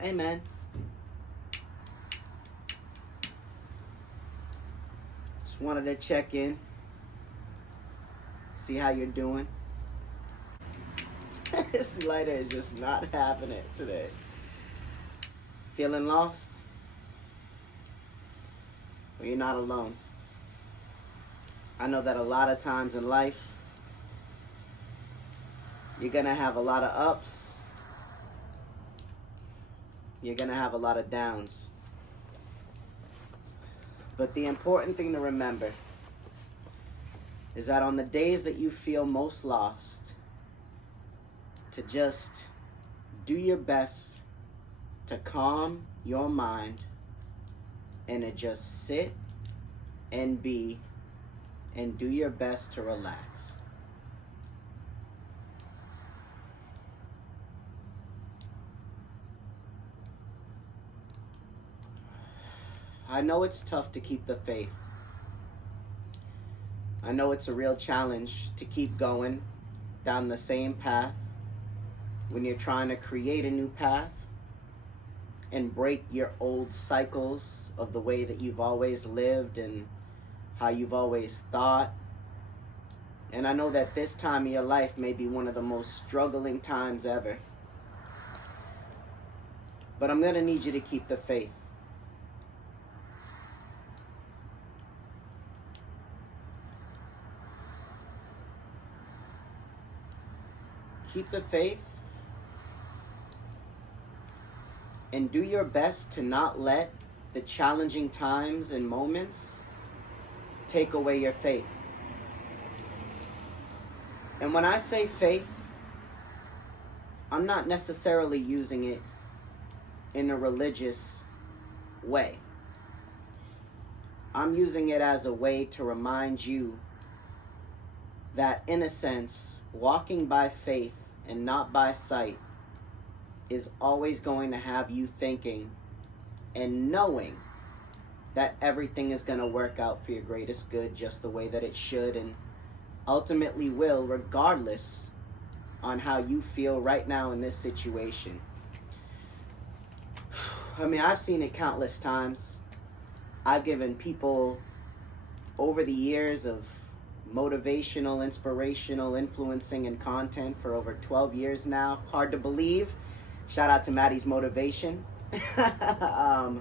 Hey, man. Just wanted to check in, see how you're doing. This lighter is just not having it today. Feeling lost? Well, you're not alone. I know that a lot of times in life, you're gonna have a lot of ups. You're gonna have a lot of downs. But the important thing to remember is that on the days that you feel most lost, to just do your best to calm your mind and to just sit and be and do your best to relax. I know it's tough to keep the faith. I know it's a real challenge to keep going down the same path when you're trying to create a new path and break your old cycles of the way that you've always lived and how you've always thought. And I know that this time of your life may be one of the most struggling times ever. But I'm going to need you to keep the faith. Keep the faith and do your best to not let the challenging times and moments take away your faith. And when I say faith, I'm not necessarily using it in a religious way. I'm using it as a way to remind you that, in a sense, walking by faith and not by sight is always going to have you thinking and knowing that everything is going to work out for your greatest good just the way that it should and ultimately will, regardless on how you feel right now in this situation. I mean, I've seen it countless times. I've given people over the years of motivational, inspirational, influencing, and content for over 12 years now. Hard to believe. Shout out to Matty's motivation. But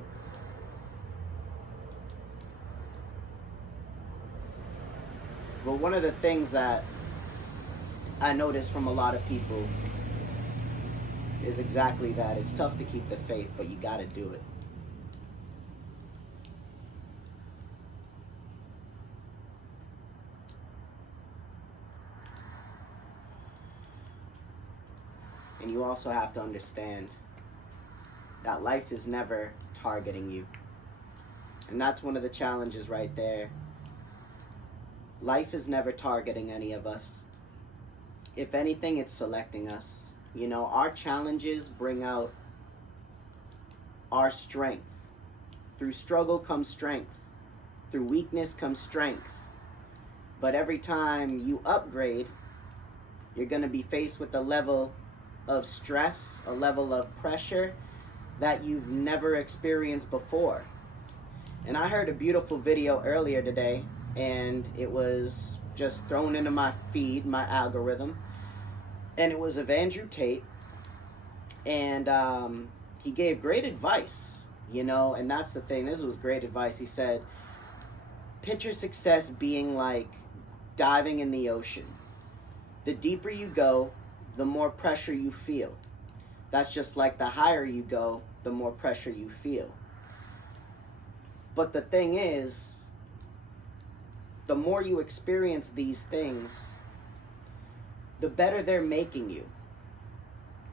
one of the things that I notice from a lot of people is exactly that. It's tough to keep the faith, but you gotta do it. And you also have to understand that life is never targeting you. And that's one of the challenges right there. Life is never targeting any of us. If anything, it's selecting us. You know, our challenges bring out our strength. Through struggle comes strength. Through weakness comes strength. But every time you upgrade, you're going to be faced with a level of stress, a level of pressure that you've never experienced before. And I heard a beautiful video earlier today, and it was just thrown into my feed, my algorithm, and it was of Andrew Tate, and he gave great advice, you know, and that's the thing. This was great advice. He said, picture success being like diving in the ocean. The deeper you go, the more pressure you feel. That's just like the higher you go, the more pressure you feel. But the thing is, the more you experience these things, the better they're making you.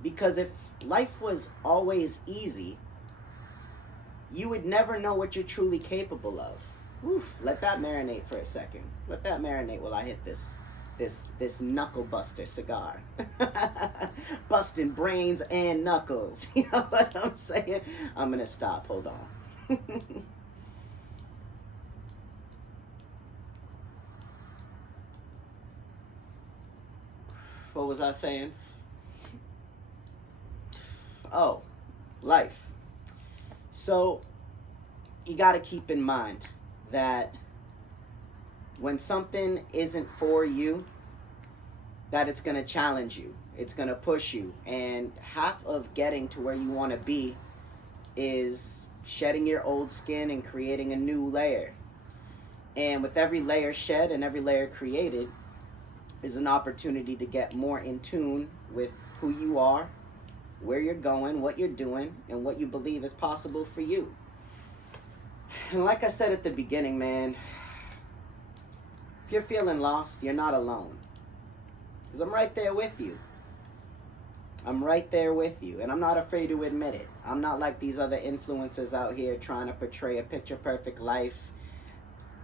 Because if life was always easy, you would never know what you're truly capable of. Oof, let that marinate for a second. Let that marinate while I hit this knuckle buster cigar. Busting brains and knuckles. You know what I'm saying? I'm gonna stop. Hold on. What was I saying? Oh, life. So you got to keep in mind that when something isn't for you, that it's going to challenge you. It's going to push you. And half of getting to where you want to be is shedding your old skin and creating a new layer. And with every layer shed and every layer created is an opportunity to get more in tune with who you are, where you're going, what you're doing, and what you believe is possible for you. And like I said at the beginning, man, if you're feeling lost, you're not alone. Because I'm right there with you. I'm right there with you. And I'm not afraid to admit it. I'm not like these other influencers out here trying to portray a picture-perfect life.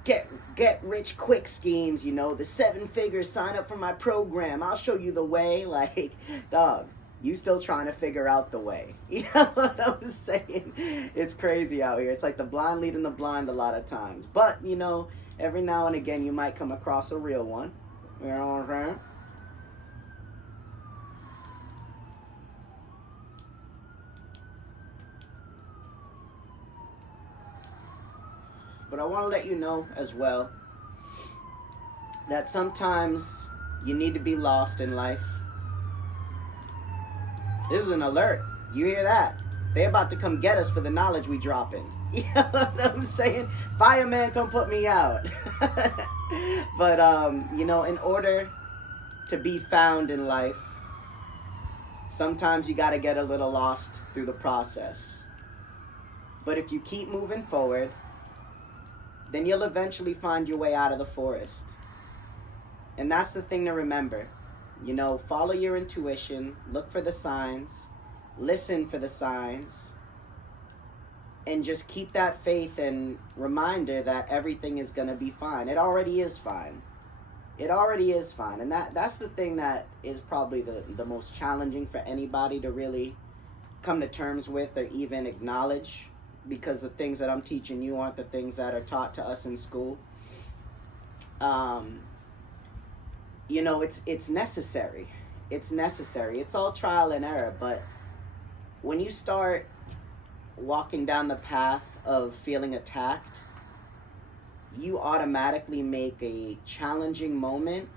Get rich quick schemes, you know, the 7 figures, sign up for my program, I'll show you the way. Like, dog, you still trying to figure out the way. You know what I'm saying? It's crazy out here. It's like the blind leading the blind a lot of times. But, you know, every now and again you might come across a real one. You know what I'm saying? But I want to let you know as well that sometimes you need to be lost in life. This is an alert. You hear that? They about to come get us for the knowledge we dropping. You know what I'm saying? Fireman, come put me out. But, you know, in order to be found in life, sometimes you got to get a little lost through the process. But if you keep moving forward, then you'll eventually find your way out of the forest. And that's the thing to remember. You know, follow your intuition, look for the signs, listen for the signs, and just keep that faith and reminder that everything is going to be fine. It already is fine. It already is fine. And that's the thing that is probably the most challenging for anybody to really come to terms with or even acknowledge, because the things that I'm teaching you aren't the things that are taught to us in school. You know, it's necessary. It's necessary. It's all trial and error. But when you start walking down the path of feeling attacked, you automatically make a challenging moment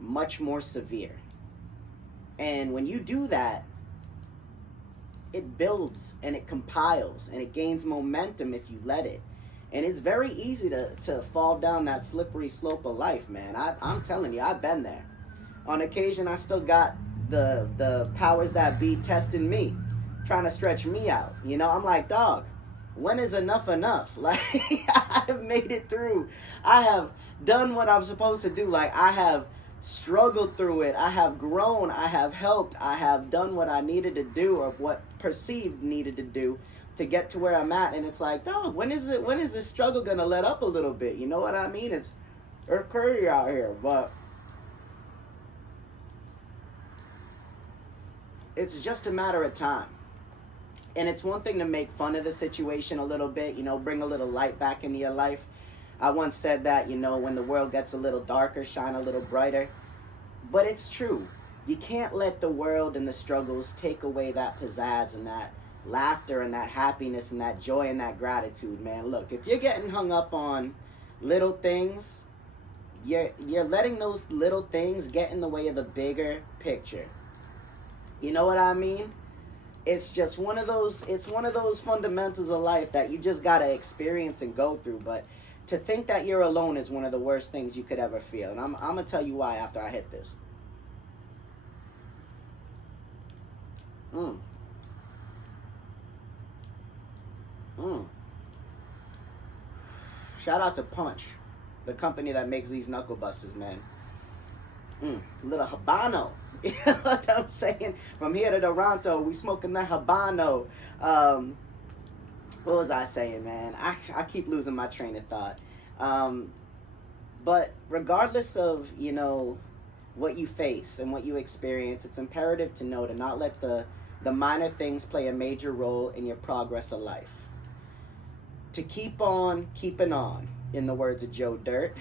much more severe. And when you do that, it builds and it compiles and it gains momentum if you let it. And it's very easy to fall down that slippery slope of life, man. I'm telling you, I've been there. On occasion, I still got the powers that be testing me, trying to stretch me out. You know, I'm like, dog, when is enough enough? Like, I have made it through. I have done what I'm supposed to do. Like, I have struggled through it. I have grown. I have helped. I have done what I needed to do, or what perceived needed to do, to get to where I'm at. And it's like, dog, when is this struggle gonna let up a little bit? You know what I mean? It's crazy out here, but it's just a matter of time. And it's one thing to make fun of the situation a little bit, you know, bring a little light back into your life. I once said that, you know, when the world gets a little darker, shine a little brighter. But it's true. You can't let the world and the struggles take away that pizzazz and that laughter and that happiness and that joy and that gratitude, man. Look, if you're getting hung up on little things, you're letting those little things get in the way of the bigger picture. You know what I mean? It's just one of those fundamentals of life that you just gotta experience and go through. But to think that you're alone is one of the worst things you could ever feel. And I'm gonna tell you why after I hit this. Shout out to Punch, the company that makes these knuckle busters, man. Little Habano. You know what I'm saying? From here to Toronto, we smoking that Habano. What was I saying, man? I keep losing my train of thought. But regardless of, you know, what you face and what you experience, it's imperative to know to not let the minor things play a major role in your progress of life. To keep on keeping on, in the words of Joe Dirt,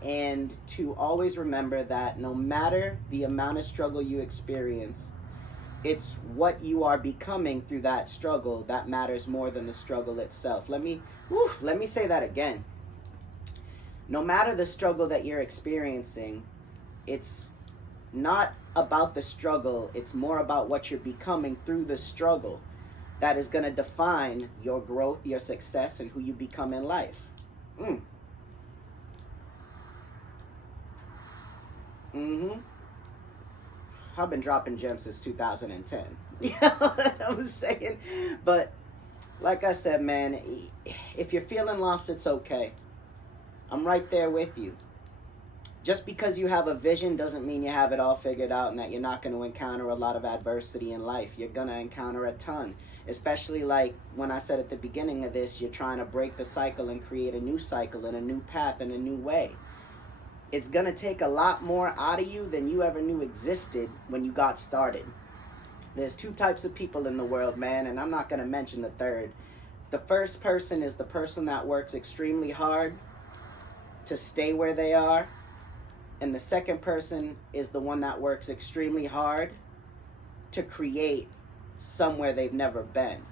and to always remember that no matter the amount of struggle you experience, It's what you are becoming through that struggle that matters more than the struggle itself. Let me say that again. No matter the struggle that you're experiencing, it's not about the struggle. It's more about what you're becoming through the struggle that is going to define your growth, your success, and who you become in life. I've been dropping gems since 2010. You know what I'm saying? But like I said, man, if you're feeling lost, it's okay. I'm right there with you. Just because you have a vision doesn't mean you have it all figured out and that you're not going to encounter a lot of adversity in life. You're going to encounter a ton. Especially like when I said at the beginning of this, you're trying to break the cycle and create a new cycle and a new path and a new way. It's going to take a lot more out of you than you ever knew existed when you got started. There's two types of people in the world, man, and I'm not going to mention the third. The first person is the person that works extremely hard to stay where they are. And the second person is the one that works extremely hard to create somewhere they've never been.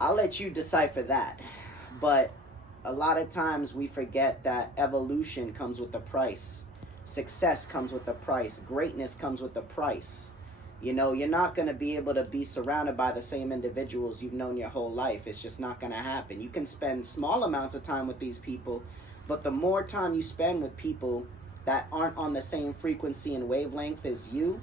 I'll let you decipher that. But a lot of times we forget that evolution comes with a price. Success comes with a price. Greatness comes with a price. You know, you're not going to be able to be surrounded by the same individuals you've known your whole life. It's just not going to happen. You can spend small amounts of time with these people, but the more time you spend with people that aren't on the same frequency and wavelength as you,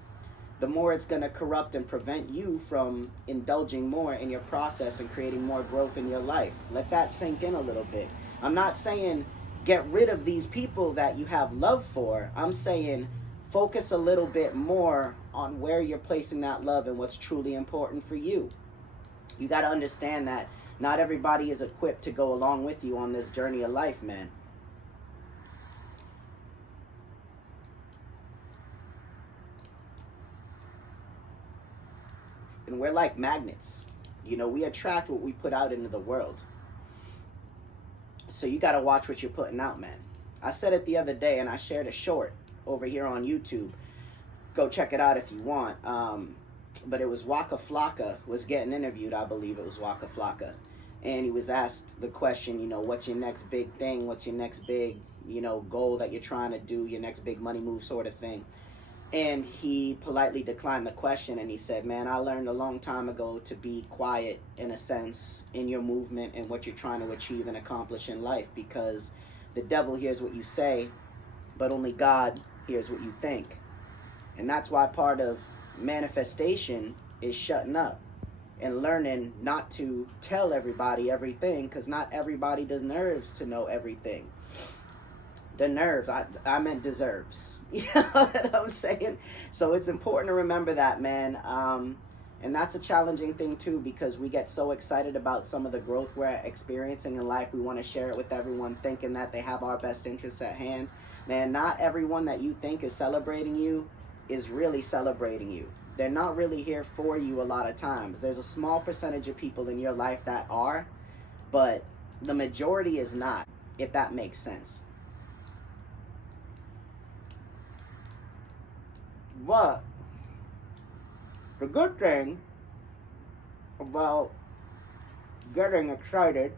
the more it's going to corrupt and prevent you from indulging more in your process and creating more growth in your life. Let that sink in a little bit. I'm not saying get rid of these people that you have love for. I'm saying focus a little bit more on where you're placing that love and what's truly important for you. You got to understand that not everybody is equipped to go along with you on this journey of life, man. And we're like magnets. You know, we attract what we put out into the world. So you got to watch what you're putting out, man. I said it the other day, and I shared a short over here on YouTube. Go check it out if you want. But it was Waka Flocka was getting interviewed. I believe it was Waka Flocka. And he was asked the question, you know, what's your next big thing? What's your next big, you know, goal that you're trying to do? Your next big money move sort of thing. And he politely declined the question, and he said, man, I learned a long time ago to be quiet, in a sense, in your movement and what you're trying to achieve and accomplish in life, because the devil hears what you say, but only God hears what you think. And that's why part of manifestation is shutting up and learning not to tell everybody everything, because not everybody deserves to know everything. The nerves, I meant deserves. You know what I'm saying? So it's important to remember that, man. And that's a challenging thing too, because we get so excited about some of the growth we're experiencing in life. We want to share it with everyone, thinking that they have our best interests at hand. Man, not everyone that you think is celebrating you is really celebrating you. They're not really here for you a lot of times. There's a small percentage of people in your life that are, but the majority is not, if that makes sense. But the good thing about getting excited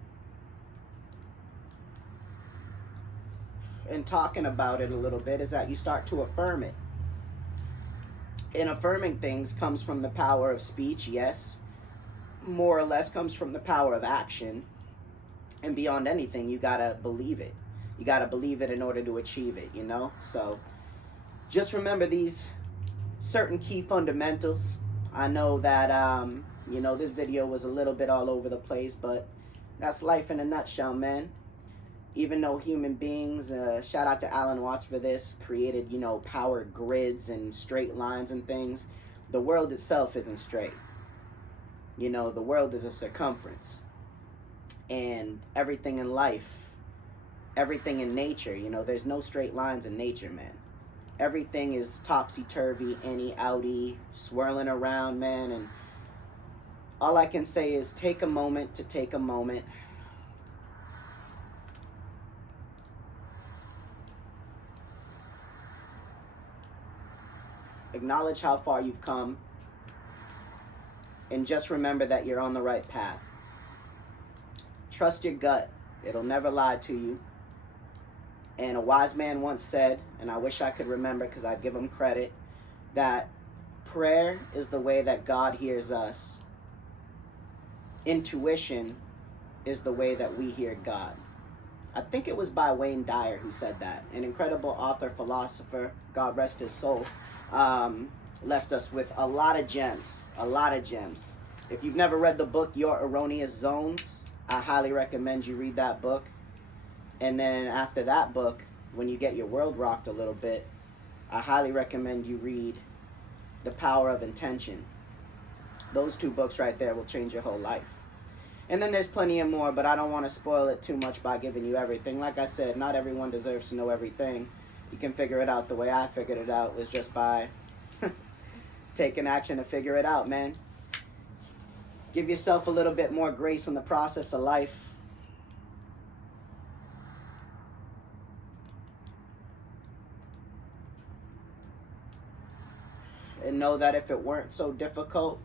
and talking about it a little bit is that you start to affirm it. And affirming things comes from the power of speech, yes. More or less comes from the power of action. And beyond anything, you gotta believe it. You gotta believe it in order to achieve it, you know? So just remember these certain key fundamentals. I know that, you know, this video was a little bit all over the place, but that's life in a nutshell, man. Even though human beings, shout out to Alan Watts for this, created, you know, power grids and straight lines and things, the world itself isn't straight. You know, the world is a circumference. And everything in life, everything in nature, you know, there's no straight lines in nature, man. Everything is topsy-turvy, any-outy, swirling around, man. And all I can say is take a moment to take a moment. Acknowledge how far you've come. And just remember that you're on the right path. Trust your gut. It'll never lie to you. And a wise man once said, and I wish I could remember because I give him credit, that prayer is the way that God hears us. Intuition is the way that we hear God. I think it was by Wayne Dyer who said that. An incredible author, philosopher, God rest his soul, left us with a lot of gems. A lot of gems. If you've never read the book, Your Erroneous Zones, I highly recommend you read that book. And then after that book, when you get your world rocked a little bit, I highly recommend you read The Power of Intention. Those two books right there will change your whole life. And then there's plenty of more, but I don't want to spoil it too much by giving you everything. Like I said, not everyone deserves to know everything. You can figure it out the way I figured it out, was just by taking action to figure it out, man. Give yourself a little bit more grace in the process of life. And know that if it weren't so difficult,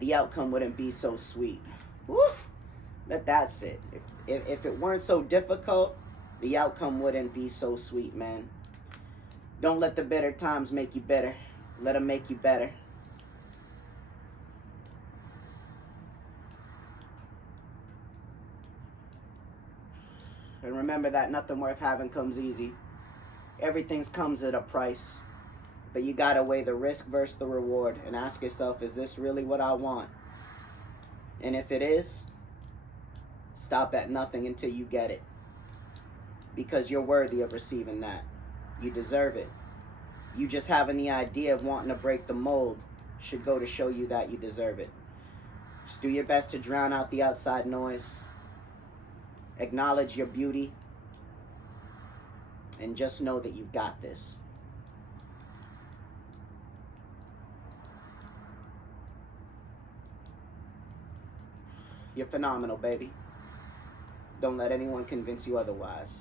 the outcome wouldn't be so sweet. Woo! That's it. If it weren't so difficult, the outcome wouldn't be so sweet, man. Don't let the bitter times make you better. Let them make you better. And remember that nothing worth having comes easy. Everything comes at a price. But you gotta weigh the risk versus the reward and ask yourself, is this really what I want? And if it is, stop at nothing until you get it. Because you're worthy of receiving that. You deserve it. You just having the idea of wanting to break the mold should go to show you that you deserve it. Just do your best to drown out the outside noise. Acknowledge your beauty. And just know that you've got this. You're phenomenal, baby. Don't let anyone convince you otherwise.